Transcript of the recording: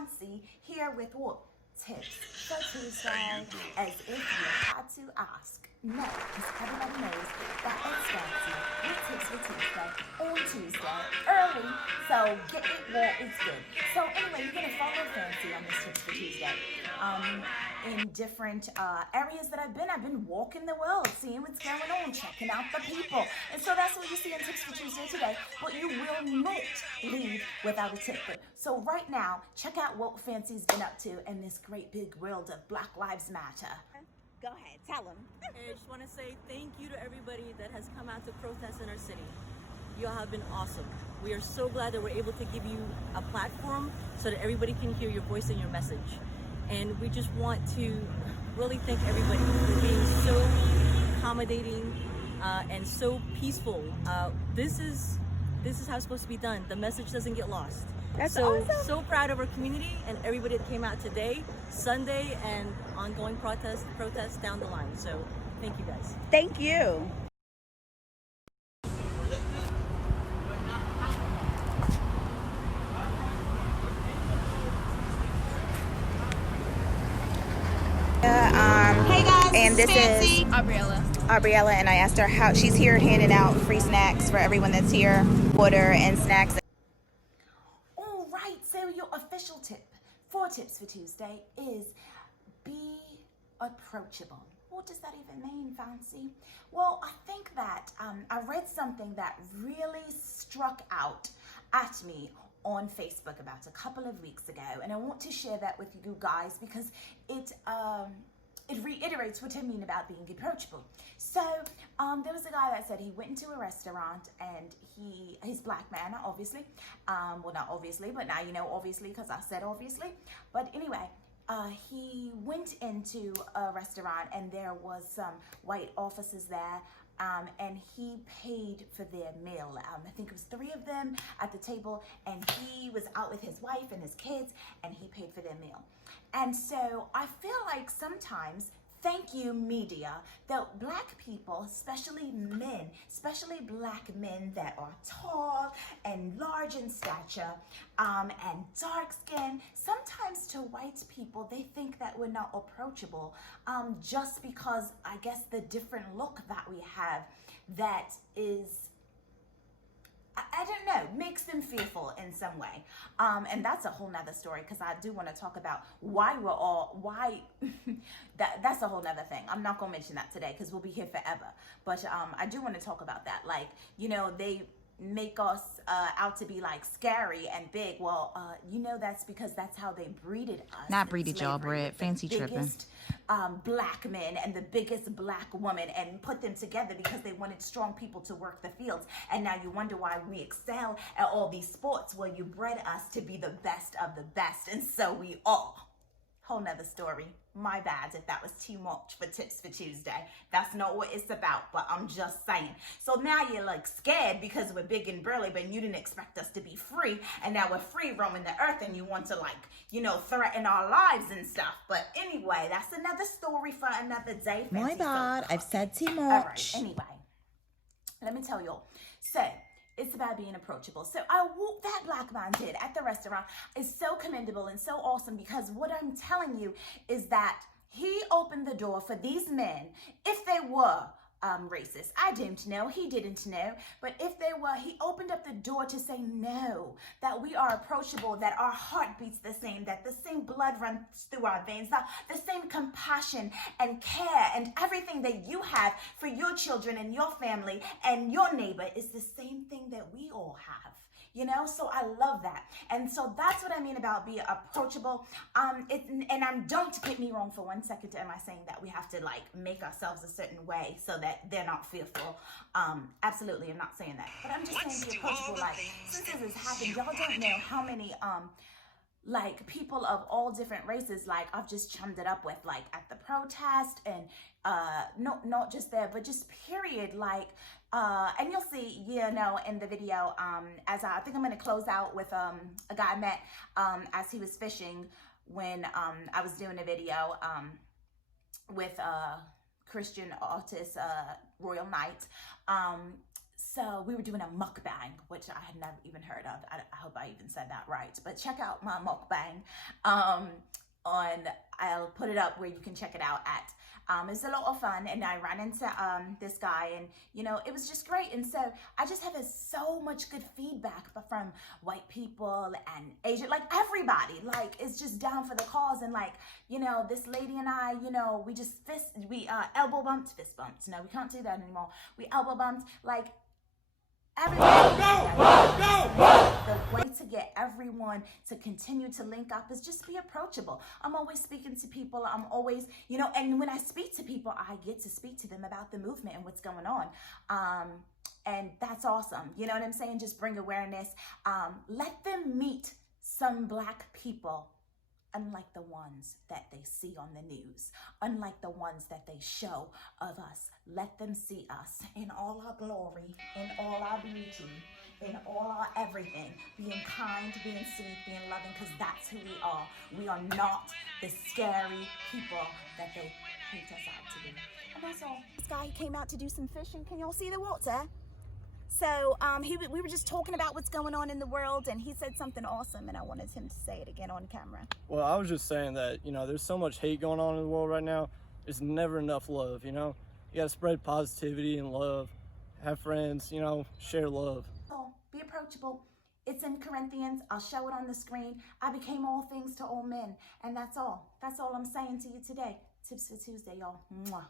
Fancy here with what? Tips for Tuesday, as if you had to ask. No, because everybody knows that it's Fancy with Tips for Tuesday on Tuesday, early, so get it while it's good. So anyway, you're going to follow Fancy on this Tips for Tuesday. In different areas that I've been walking the world, seeing what's going on, checking out the people. And so that's what you see in Tips for Tuesday today. But you will not leave without a tip. So right now, check out what Fancy's been up to in this great big world of Black Lives Matter. Go ahead, tell them. I just want to say thank you to everybody that has come out to protest in our city. You all have been awesome. We are so glad that we're able to give you a platform so that everybody can hear your voice and your message. And we just want to really thank everybody for being so accommodating and so peaceful. This is how it's supposed to be done. The message doesn't get lost. That's so awesome. So proud of our community and everybody that came out today, Sunday, and ongoing protests down the line. So thank you guys. Thank you. Hey guys, and this Fancy. is Aubriella, and I asked her how she's here handing out free snacks for everyone that's here, water and snacks. All right, so your official tip for Tips for Tuesday is be approachable. What does that even mean, Fancy? Well, I think that I read something that really struck out at me on Facebook about a couple of weeks ago, and I want to share that with you guys because it reiterates what I mean about being approachable. So there was a guy that said he went into a restaurant and he's black man, obviously. Well, not obviously, but now you know obviously because I said obviously. But anyway, he went into a restaurant and there was some white officers there. And he paid for their meal. I think it was 3 of them at the table, and he was out with his wife and his kids, and he paid for their meal. And so I feel like sometimes, thank you media, that black people, especially men, especially black men that are tall and large in stature and dark skin, sometimes to white people, they think that we're not approachable just because I guess the different look that we have that is, I don't know, makes them fearful in some way. And that's a whole nother story because I do want to talk about that's a whole nother thing. I'm not going to mention that today because we'll be here forever. But I do want to talk about that. Like, you know, they make us out to be like scary and big. Well, you know, that's because that's how they breeded us. Not breeded, y'all, Brett. Fancy tripping. Black men and the biggest black woman and put them together because they wanted strong people to work the fields. And now you wonder why we excel at all these sports. Well, you bred us to be the best of the best, and so we are. Whole nother story. My bad if that was too much for Tips for Tuesday. That's not what it's about, but I'm just saying. So now you're like scared because we're big and burly, but you didn't expect us to be free, and now we're free roaming the earth, and you want to, like, you know, threaten our lives and stuff. But anyway, that's another story for another day. My bad. I've said too much. All right, anyway, let me tell y'all. So it's about being approachable. So what that black man did at the restaurant is so commendable and so awesome because what I'm telling you is that he opened the door for these men, if they were racist. I didn't know, he didn't know, but if they were, he opened up the door to say no, that we are approachable, that our heart beats the same, that the same blood runs through our veins, that the same compassion and care and everything that you have for your children and your family and your neighbor is the same thing that we all have. You know, so I love that. And so that's what I mean about being approachable. Don't get me wrong for 1 second. Am I saying that we have to like make ourselves a certain way so that they're not fearful? Absolutely, I'm not saying that. But I'm just saying be approachable. Like, since this has happened, y'all don't know how many like people of all different races, like I've just chummed it up with, like at the protest and not just there, but just period, like and you'll see, you know, in the video, as I think I'm going to close out with a guy I met as he was fishing when I was doing a video with Christian artist Royal Knight. So we were doing a mukbang, which I had never even heard of. I hope I even said that right. But check out my mukbang. I'll put it up where you can check it out at. It's a lot of fun, and I ran into this guy, and you know, it was just great. And so I just have so much good feedback from white people and Asian, like everybody, like it's just down for the cause. And like, you know, this lady and I, you know, we just elbow bumped, fist bumped. No, we can't do that anymore. We elbow bumped, like everybody. The way to get everyone to continue to link up is just be approachable. I'm always speaking to people. I'm always, you know, and when I speak to people, I get to speak to them about the movement and what's going on. And that's awesome. You know what I'm saying? Just bring awareness. Let them meet some Black people, unlike the ones that they see on the news, unlike the ones that they show of us. Let them see us in all our glory, in all our beauty, in all our everything, being kind, being sweet, being loving, because that's who we are. We are not the scary people that they paint us out to be. And that's all. This guy came out to do some fishing. Can y'all see the water? So we were just talking about what's going on in the world, and he said something awesome, and I wanted him to say it again on camera. Well, I was just saying that, you know, there's so much hate going on in the world right now. There's never enough love, you know? You gotta spread positivity and love. Have friends, you know, share love. So be approachable. It's in Corinthians. I'll show it on the screen. I became all things to all men, and that's all. That's all I'm saying to you today. Tips for Tuesday, y'all. Mwah.